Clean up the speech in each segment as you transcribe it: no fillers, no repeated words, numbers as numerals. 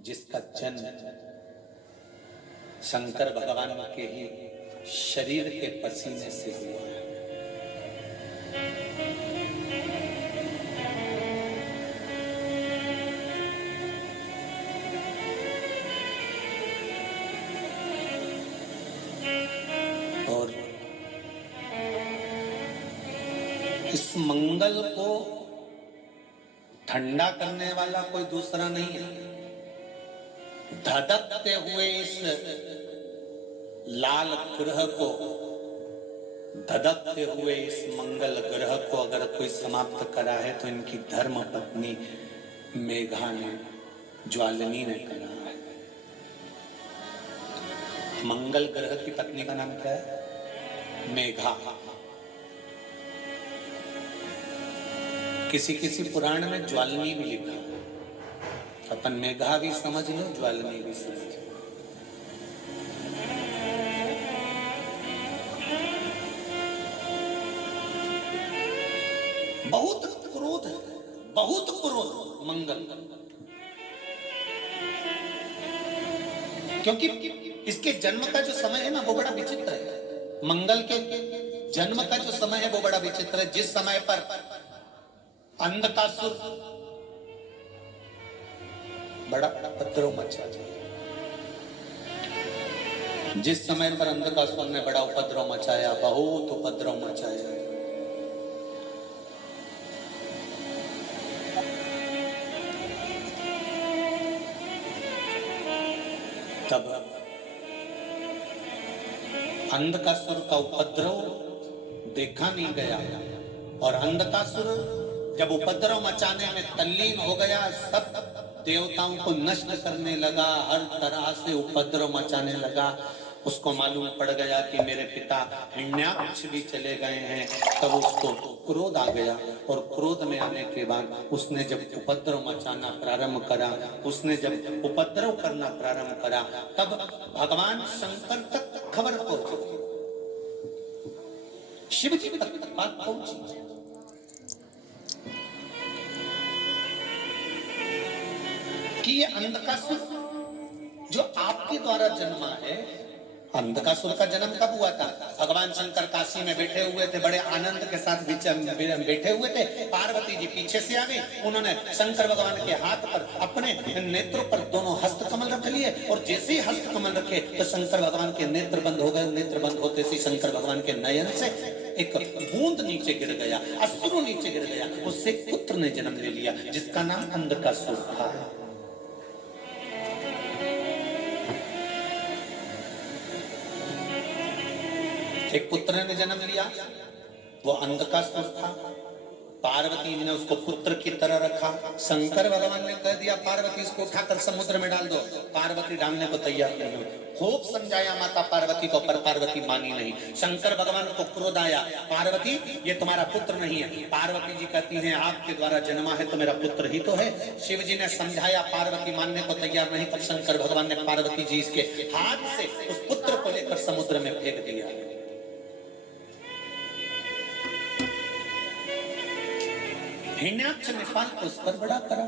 जिसका जन्म शंकर भगवान के ही शरीर के पसीने से हुआ है। और इस मंगल को ठंडा करने वाला कोई दूसरा नहीं है। धधकते हुए इस लाल ग्रह को, धधकते हुए इस मंगल ग्रह को अगर कोई समाप्त करा है तो इनकी धर्म पत्नी मेघा ने, ज्वालिनी ने करा है। मंगल ग्रह की पत्नी का नाम क्या है? मेघा। किसी किसी पुराण में ज्वालिनी भी लिखा है। अपन मेघा भी समझ लो, ज्वालिनी भी समझ लो। बहुत क्रोध है, बहुत क्रोध मंगल, क्योंकि इसके जन्म का जो समय है ना वो बड़ा विचित्र है। मंगल के जन्म का जो समय है वो बड़ा विचित्र है। जिस समय पर अंधकासुर बड़ा उपद्रव मचा दिया, जिस समय पर अंधकासुर ने बड़ा उपद्रव मचाया, बहुत उपद्रव मचाया, तब अंधकासुर का उपद्रव देखा नहीं गया और अंधकासुर जब उपद्रव मचाने में तल्लीन हो गया, सब देवताओं को नष्ट करने लगा, हर तरह से उपद्रव मचाने लगा। उसको मालूम पड़ गया कि मेरे पिता हिरण्याक्ष भी चले गए हैं। तब उसको क्रोध आ गया और क्रोध में आने के बाद उसने जब उपद्रव मचाना प्रारंभ करा, उसने जब उपद्रव करना प्रारंभ करा, तब भगवान शंकर तक खबर पहुंची, शिव जी तक बात पहुंची। कि ये अंधकासुर जो आपके द्वारा जन्मा है, अंधकासुर का जन्म कब हुआ था? भगवान शंकर काशी में बैठे हुए थे, बड़े आनंद के साथ बैठे हुए थे। पार्वती जी पीछे से आ गई, उन्होंने शंकर भगवान के हाथ पर, अपने नेत्रों पर दोनों हस्त कमल रख लिए और जैसे ही हस्त कमल रखे तो शंकर भगवान के नेत्र बंद हो गए। नेत्र बंद होते से शंकर भगवान के नयन से एक बूंद नीचे गिर गया, अश्रु नीचे गिर गया। उससे पुत्र ने जन्म ले लिया जिसका नाम अंधकासुर था। एक पुत्र ने जन्म लिया, वो अंधकासुर था। पार्वती जी ने उसको पुत्र की तरह रखा। शंकर भगवान ने कह दिया पार्वती इसको उठाकर समुद्र में डाल दो। पार्वती डालने को तैयार नहीं हुई। खूब समझाया माता पार्वती को, पर पार्वती मानी नहीं। शंकर भगवान को क्रोध आया, पार्वती ये तुम्हारा पुत्र नहीं है। पार्वती जी कहती हैं आपके द्वारा जन्मा है तो मेरा पुत्र ही तो है। शिव जी ने समझाया, पार्वती मानने को तैयार नहीं। पर शंकर भगवान ने पार्वती जी के हाथ से उस पुत्र को लेकर समुद्र में फेंक दिया। हिरण्याक्ष ने पाल उस पर बड़ा करा।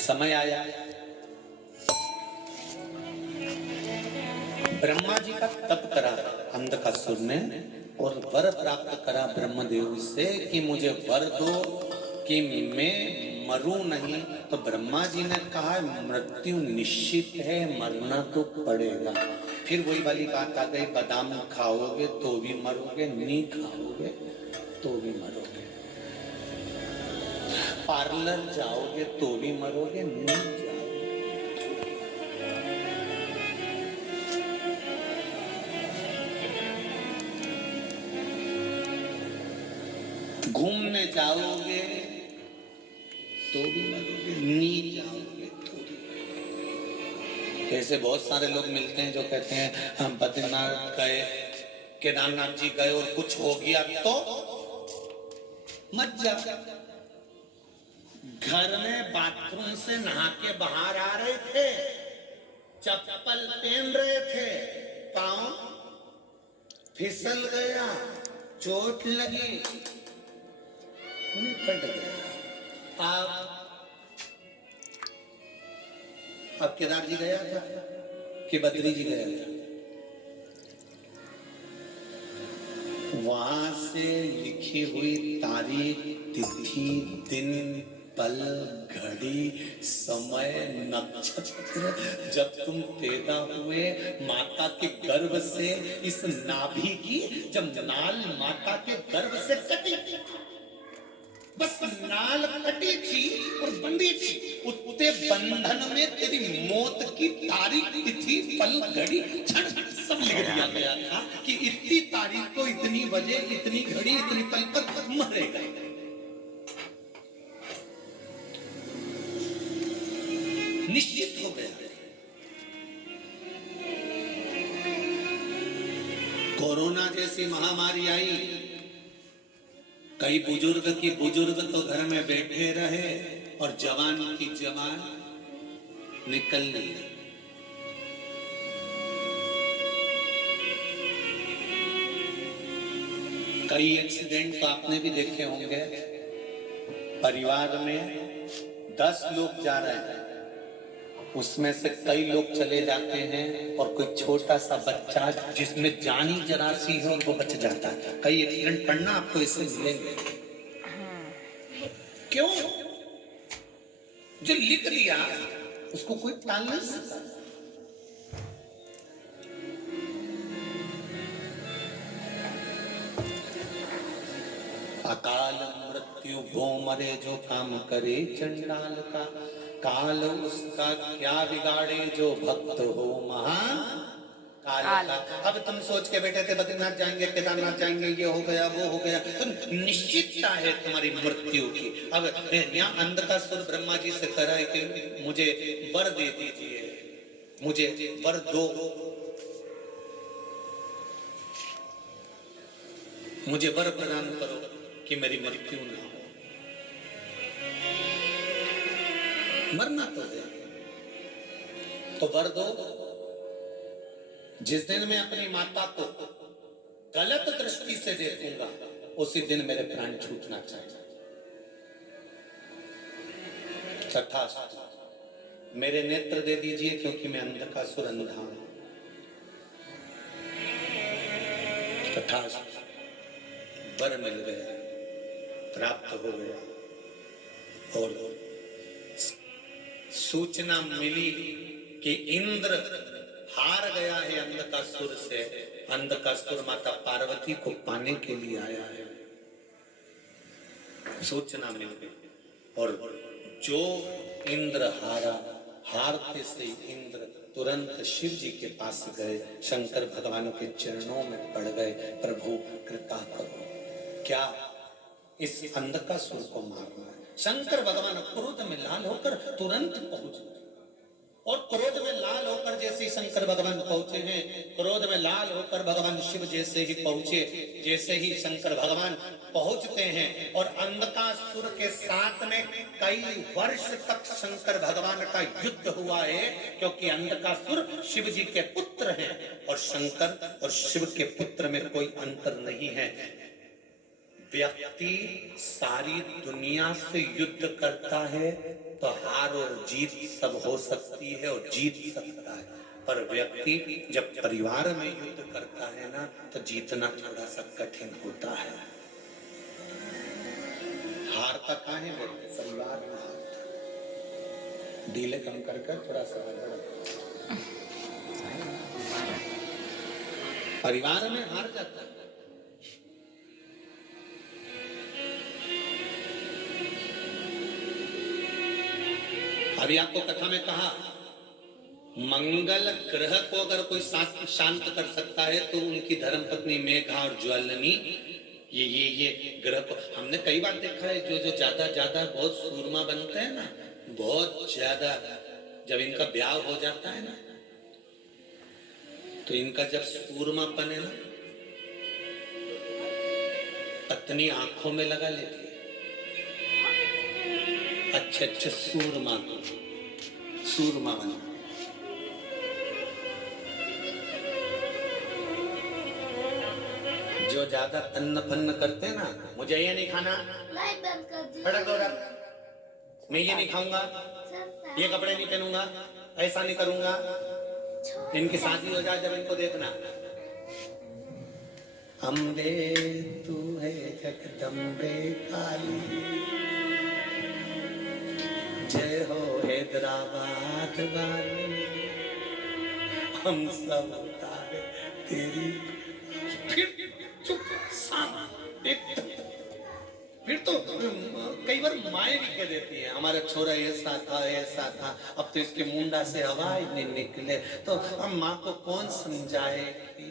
समय आया, ब्रह्मा जी का तप करा अंधकासुर ने और वर प्राप्त करा ब्रह्मदेव से कि मुझे वर दो कि मैं मरूं नहीं। तो ब्रह्मा जी ने कहा मृत्यु निश्चित है, मरना तो पड़ेगा। फिर वही वाली बात आ गई, बादाम खाओगे तो भी मरोगे, नहीं खाओगे तो भी मरोगे, पार्लर जाओगे तो भी मरोगे, नहीं जाओगे। घूमने जाओगे तो भी मरोगे, नहीं जाओगे तो भी मरोगे। ऐसे बहुत सारे लोग मिलते हैं जो कहते हैं हम बद्रीनाथ गए, केदारनाथ जी गए और कुछ हो गया तो मत जा। घर में बाथरूम से नहा के बाहर आ रहे थे, चप्पल पहन रहे थे, पांव फिसल गया, चोट लगी, कट गया। अब केदार जी गया था कि बद्री जी गया था? वहां से लिखी हुई तारीख, तिथि, दिन, पल, घड़ी, समय, नक्षत्र, जब तुम पैदा हुए माता के गर्भ से, इस नाभि की जब नाल माता के गर्भ से कटी, बस नाल कटी थी और बंधी थी, उतने बंधन में तेरी मौत की तारीख, तिथि, पल, घड़ी, क्षण सब लिख दिया गया था कि इतनी तारीख को, इतनी बजे, इतनी घड़ी, इतनी पल पर मरेगा। निश्चित हो गया। कोरोना जैसी महामारी आई, कई बुजुर्ग तो घर में बैठे रहे और जवान की जवान निकल ली। कई एक्सीडेंट तो आपने भी देखे होंगे। परिवार में 10 लोग जा रहे हैं, उसमें से कई लोग चले जाते हैं और कोई छोटा सा बच्चा जिसमें जानी जरा सी है और वो बच जाता है। कई एक्सीडेंट पढ़ना आपको इससे मिलेंगे। क्यों? जो लिख दिया उसको कोई टाल नहीं सकता। अकाल मृत्यु भो मरे जो काम करे चंडाल का, काल उसका क्या बिगाड़े जो भक्त हो महान काल का। अब तुम सोच के बैठे थे बद्रीनाथ जाएंगे, केदारनाथ जाएंगे, ये हो गया वो हो गया, तुम निश्चितता है तुम्हारी मृत्यु की। अब यहाँ अंधकासुर ब्रह्मा जी से कह रहा है कि मुझे वर दे दीजिए, मुझे वर दो, मुझे वर प्रदान करो कि मेरी मृत्यु ना हो। मरना तो है तो वर दो। जिस दिन मैं अपनी माता को गलत दृष्टि से देखूंगा उसी दिन मेरे प्राण छूटना चाहिए। तथास्तु मेरे नेत्र दे दीजिए क्योंकि मैं अंधकासुर अंधा हूं। तथास्तु वर मिल गया, प्राप्त हो गया और सूचना मिली कि इंद्र हार गया है अंधकासुर से। अंधकासुर माता पार्वती को पाने के लिए आया है। सूचना मिल गई और जो इंद्र हारा, हारते से इंद्र तुरंत शिव जी के पास गए, शंकर भगवान के चरणों में पड़ गए, प्रभु कृपा करो, क्या इस अंधकासुर को मारना है। शंकर भगवान क्रोध में लाल होकर तुरंत पहुंच गए और क्रोध में लाल होकर जैसे ही शंकर भगवान पहुंचे हैं, क्रोध में लाल होकर भगवान शिव जैसे ही पहुंचे, जैसे ही शंकर भगवान पहुंचते हैं और अंधकासुर के साथ में कई वर्ष तक शंकर भगवान का युद्ध हुआ है, क्योंकि अंधकासुर शिव जी के पुत्र हैं और शंकर और शिव के पुत्र में कोई अंतर नहीं है। व्यक्ति सारी दुनिया से युद्ध करता है तो हार और जीत सब हो सकती है और जीत सकता है, पर व्यक्ति जब परिवार में युद्ध करता है ना तो जीतना थोड़ा सा कठिन होता है। हारता काहे है परिवार में, हारता डीले कम कर थोड़ा सा परिवार में हार जाता है। अभी आपको कथा में कहा मंगल ग्रह को अगर कोई शांत कर सकता है तो उनकी धर्मपत्नी मेघा और ज्वालनी ये ग्रह को हमने कई बार देखा है। जो ज्यादा बहुत सूरमा बनते हैं ना, बहुत ज्यादा, जब इनका ब्याह हो जाता है ना तो इनका जब सूरमापन है ना पत्नी आंखों में लगा लेती है। अच्छे सूरमा बना। जो ज्यादा तन्न फन्न करते हैं ना, मुझे ये नहीं खाना, मैं ये नहीं खाऊंगा, ये कपड़े नहीं पहनूंगा, ऐसा नहीं करूंगा। इनकी शादी हो जाए जब इनको देखना, अम्बे तू है जगदम्बे काली, जय हो हैदराबाद वाली, हम सब उतारे तेरी। फिर चुप शांत एकदम। फिर तो कई बार माए भी कह देती है हमारा छोरा ऐसा था ऐसा था, अब तो इसके मुंडा से हवा ही नहीं निकले। तो हम माँ को कौन समझाए कि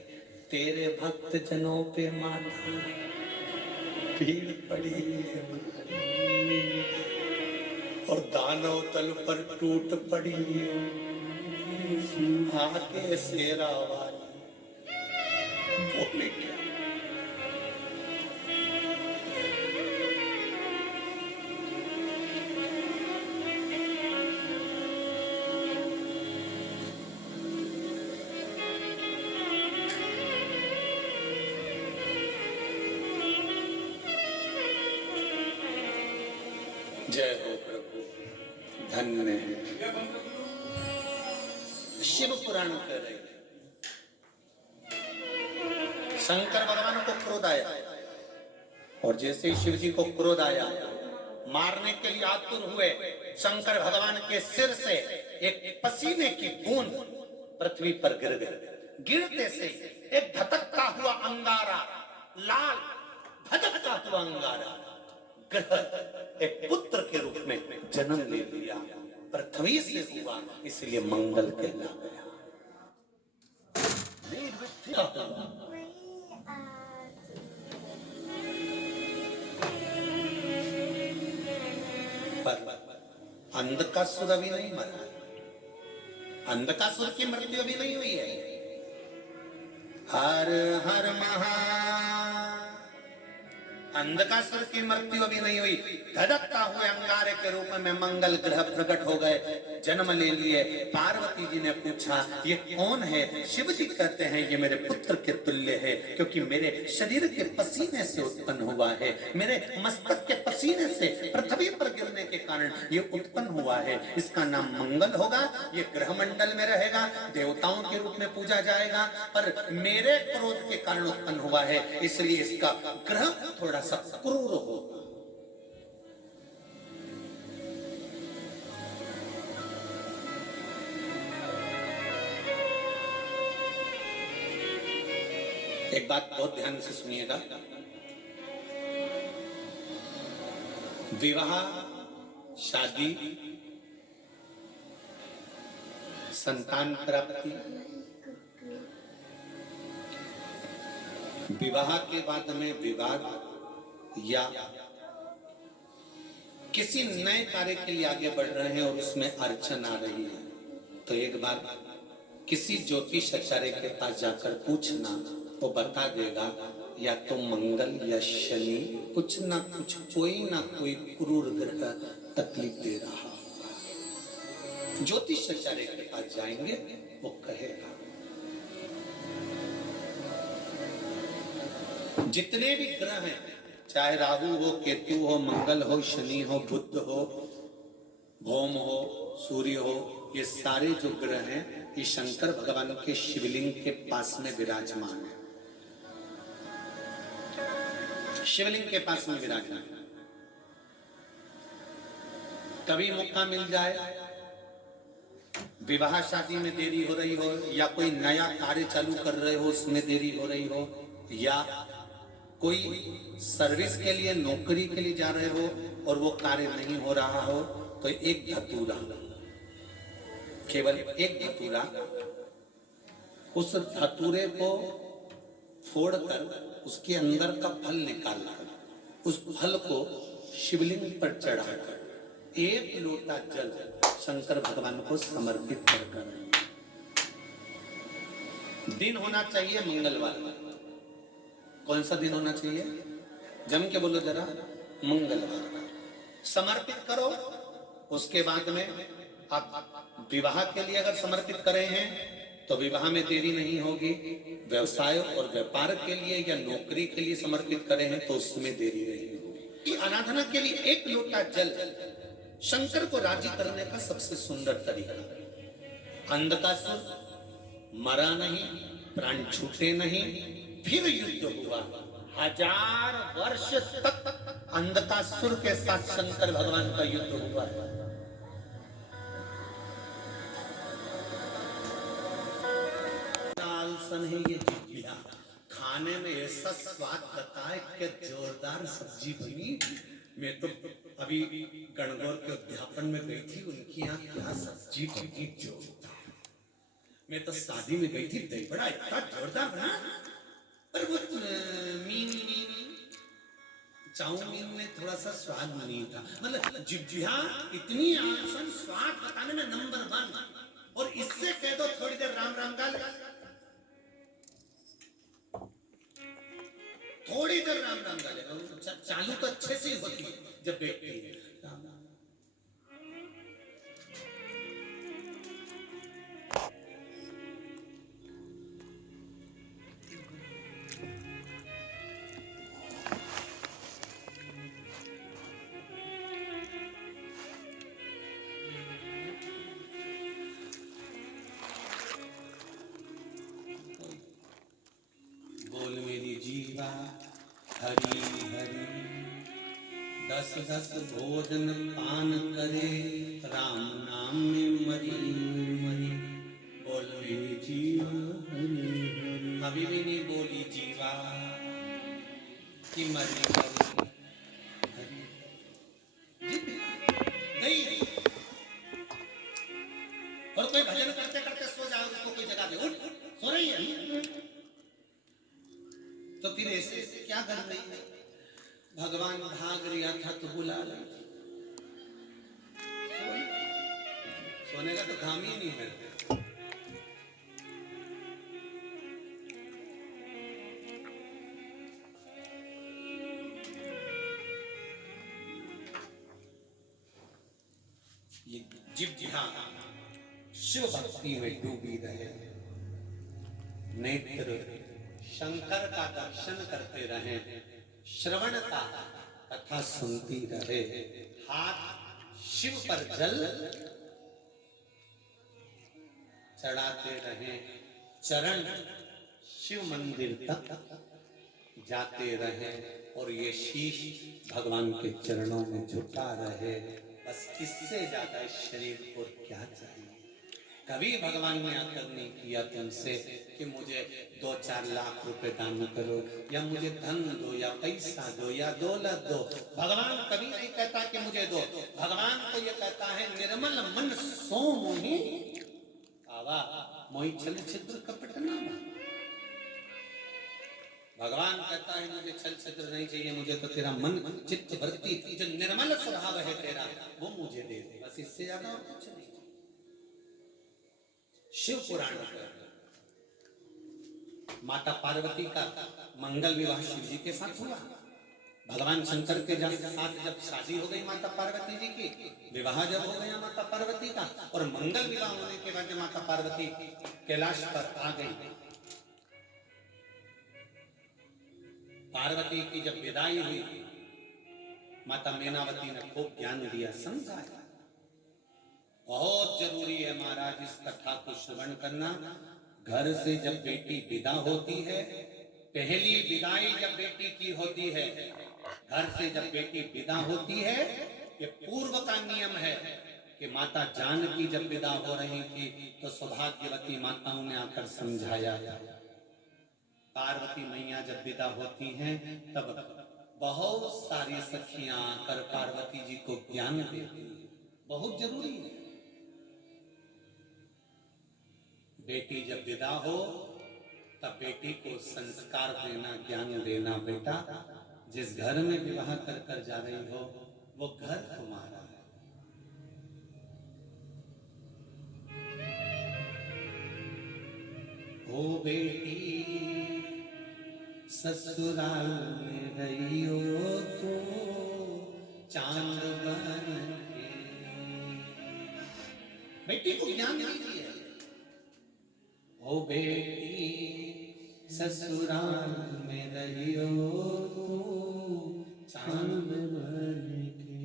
तेरे भक्त जनों पे माता भीड़ पड़ी है और दानव तल पर टूट पड़ी है, आके शेरा वाली बोले क्या। जय हो प्रभु, धन्य है। शिव पुराण कह रहे हैं शंकर भगवान को क्रोध आया और जैसे ही शिव जी को क्रोध आया मारने के लिए आतुर हुए, शंकर भगवान के सिर से एक पसीने की बूंद पृथ्वी पर गिर गई। गिरते से एक धधकता हुआ अंगारा, लाल धधकता हुआ अंगारा ग्रह एक पुत्र के रूप में जन्म ले लिया। पृथ्वी से हुआ इसलिए मंगल कहला गया। पर अंधकासुर अभी नहीं मरा, अंधकासुर की मृत्यु अभी नहीं हुई है। हर हर महा, अंधकासुर की मृत्यु अभी नहीं हुई। धधकता हुए अंगारे के रूप में मंगल ग्रह प्रकट हो गए, जन्म ले लिए। पार्वती जी ने पूछा ये कौन है? शिव जी कहते हैं ये मेरे पुत्र के तुल्य है, क्योंकि मेरे शरीर के पसीने से उत्पन्न हुआ है, मेरे मस्तक के पसीने से पृथ्वी पर गिरने के कारण ये उत्पन्न हुआ है। इसका नाम मंगल होगा, ये ग्रह मंडल में रहेगा, देवताओं के रूप में पूजा जाएगा, पर मेरे क्रोध के कारण उत्पन्न हुआ है, इसलिए इसका ग्रह थोड़ा सा क्रूर होगा। एक बात बहुत ध्यान से सुनिएगा, विवाह, शादी, संतान प्राप्ति, विवाह के बाद में विवाद या किसी नए कार्य के लिए आगे बढ़ रहे हैं और उसमें अड़चन आ रही है, तो एक बार किसी ज्योतिषाचार्य के पास जाकर पूछना, वो बता देगा या तो मंगल या शनि कुछ ना कुछ, कोई ना कोई क्रूर ग्रह तकलीफ दे रहा होगा। ज्योतिषाचार्य के पास जाएंगे, वो कहेगा। जितने भी ग्रह हैं, चाहे राहु हो, केतु हो, मंगल हो, शनि हो, बुध हो, भौम हो, सूर्य हो, ये सारे जो ग्रह हैं ये शंकर भगवान के शिवलिंग के पास में विराजमान है। शिवलिंग के पास में विराजमान। कभी मौका मिल जाए, विवाह शादी में देरी हो रही हो, या कोई नया कार्य चालू कर रहे हो उसमें देरी हो रही हो, या कोई सर्विस के लिए, नौकरी के लिए जा रहे हो और वो कार्य नहीं हो रहा हो, तो एक धतूरा, केवल एक धतूरा, उस धतूरे को फोड़कर उसके अंदर का फल निकालकर उस फल को शिवलिंग पर चढ़ाकर एक लोटा जल शंकर भगवान को समर्पित कर, दिन होना चाहिए मंगलवार। कौन सा दिन होना चाहिए? जम के बोलो जरा, मंगलवार समर्पित करो। उसके बाद में आप विवाह के लिए अगर समर्पित करे हैं तो विवाह में देरी नहीं होगी। व्यवसाय और व्यापार के लिए या नौकरी के लिए समर्पित करे हैं तो उसमें देरी नहीं होगी। आराधना के लिए एक लोटा जल शंकर को राजी करने का सबसे सुंदर तरीका, अंधकासुर मरा नहीं, प्राण छूटे नहीं, फिर युद्ध हुआ। 1000 वर्ष तक अंधकासुर के साथ शंकर भगवान का युद्ध हुआ है। आलसन है ये जिज्ञा, खाने में ऐसा स्वाद बताए कि जोरदार सब्जी बनी। मैं तो अभी गणगौर के उद्यापन में गई थी, उनकी यहाँ क्या सब्जी बनी जोरदार। मैं तो शादी में गई थी, दही बड़ा इतना जोरदार बना, पर वो चाउमीन में थोड़ा सा स्वाद नहीं था। मतलब जिज्ञा इतनी आसान, स्वाद बताने में नंबर 1। और इससे कह दो थोड़ी देर राम राम गाल, थोड़ी देर राम राम गालेगा, चालू तो अच्छे से होती है जब देखती है। बोल मेरी जीवा हरि हरि, 10 भोजन पान करे, राम नाम में मरी मरी। बोल मेरी जीवा हरि हरि, अभी भी नहीं बोली जीवा कि मरी मरी हरि। नहीं, और कोई भजन करते करते सो जाए, उसको कोई जगह दे, उठ सो रही है तो फिर ऐसे क्या कर रही है? भगवान भाग रिया था तो बुला ली। सोने का तो काम ही नहीं है। ये जिज्ञा शिव भक्ति में डूबी रहे, नेत्र शंकर का दर्शन करते रहे, श्रवण का कथा सुनती रहे, हाथ शिव पर जल चढ़ाते रहे, चरण शिव मंदिर तक जाते रहे, और ये शीश भगवान के चरणों में झुका रहे। बस इससे ज्यादा इस शरीर को क्या चाहिए? कभी भगवान ने आकर नहीं किया तुमसे कि मुझे 2-4 लाख रुपए दान करो, या मुझे धन दो, या पैसा दो, या दौलत दो। भगवान कभी नहीं कहता कि मुझे दो। भगवान तो ये कहता है, निर्मल मन सो मोहि आवा, मोहि छल छिद्र कपट नामा। भगवान कहता है मुझे छल छिद्र नहीं चाहिए, मुझे तो तेरा मन चित्त वृत्ति जो निर्मल स्वभाव है तेरा, वो मुझे दे दे, बस इससे ज्यादा और कुछ नहीं। शिव पुराण माता पार्वती का मंगल विवाह शिव जी के साथ हुआ। भगवान शंकर के साथ जब शादी हो गई माता पार्वती जी की, विवाह जब हो गया माता पार्वती का, और मंगल विवाह होने के बाद माता पार्वती कैलाश पर आ गई, पार्वती की जब विदाई हुई, माता मैनावती ने खूब ज्ञान दिया, समझाया। बहुत जरूरी है महाराज इस कथा को श्रवण करना। घर से जब बेटी विदा होती है, पहली विदाई जब बेटी की होती है, घर से जब बेटी विदा होती है, ये पूर्व का नियम है कि माता जानकी जब विदा हो रही थी तो सौभाग्यवती माताओं ने आकर समझाया। पार्वती मैया जब विदा होती हैं तब बहुत सारी सखियां आकर पार्वती जी को ज्ञान देती हैं, बहुत जरूरी है। बेटी जब विदा हो तब बेटी को संस्कार देना, ज्ञान देना। बेटा, जिस घर में विवाह कर कर जा रही हो वो घर तुम्हारा है। ओ बेटी, ससुराल में रही हो तो चांद बन के। बेटी को ज्ञान दीजिए। ओ बेटी, ससुराल में रही हो तो चांद बन के।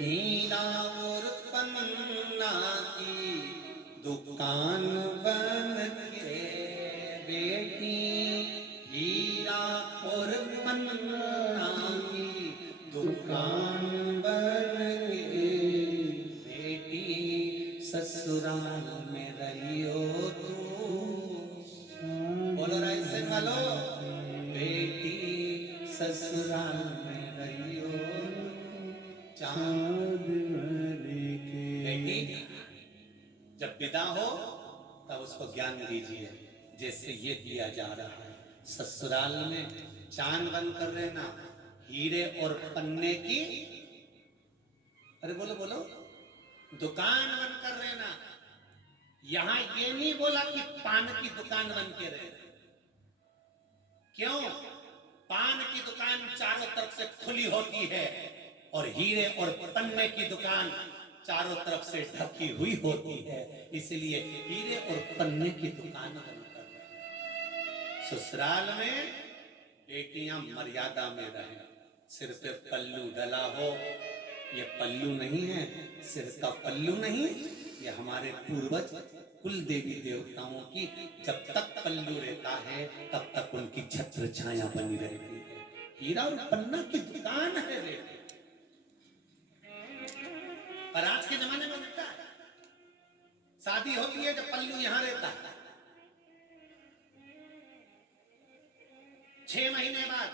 हीरा और पन्ना की दुकान बन के बेटी, हीरा और पन्ना की दुकान बन के बेटी, ससुराल में रहियो तू। बोलो राइट से वालो, बेटी ससुराल में रहियो चांद बेटी। जब विदा हो तब उसको ज्ञान दीजिए जैसे ये दिया जा रहा है। ससुराल में चांद बन कर रहना, हीरे और पन्ने की, अरे बोलो बोलो, दुकान बन कर रहना। यहां ये नहीं बोला कि पान की दुकान बन के रहे। क्यों? पान की दुकान चारों तरफ से खुली होती है और हीरे और पन्ने की दुकान चारों तरफ से ढकी हुई होती है। इसलिए हीरे और पन्ने की दुकान बनकर ससुराल में बेटियां मर्यादा में रहे। सिर पे पल्लू डला हो, ये पल्लू नहीं है, सिर का पल्लू नहीं, ये हमारे पूर्वज कुल देवी देवताओं की जब तक पल्लू रहता है तब तक उनकी छत्र छाया बनी रहती है। हीरा और पन्ना की दुकान है बेटे। पर आज के जमाने में उल्टा है, शादी होती है जब पल्लू यहां रहता है, 6 महीने बाद